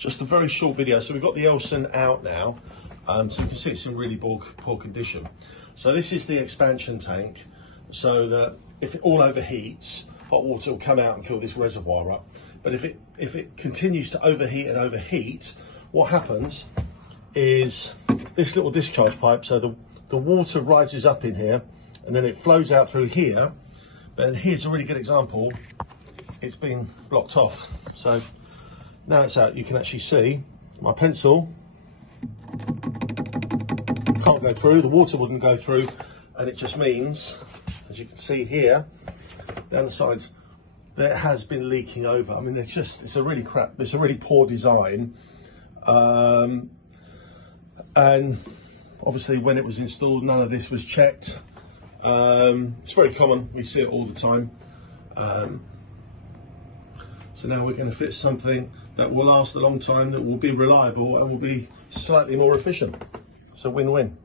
Just a very short video. So we've got the Elson out now, so you can see it's in really poor condition. So this is the expansion tank, so that if it all overheats, hot water will come out and fill this reservoir up. But if it continues to overheat, what happens is this little discharge pipe, so the water rises up in here and then it flows out through here. But here's a really good example. It's been blocked off. So now it's out, you can actually see my pencil can't go through, the water wouldn't go through, and it just means, as you can see here, down the sides, that it has been leaking over. I mean, it's a really poor design. And obviously when it was installed, none of this was checked. It's very common, we see it all the time. So now we're going to fit something that will last a long time, that will be reliable and will be slightly more efficient. So win-win.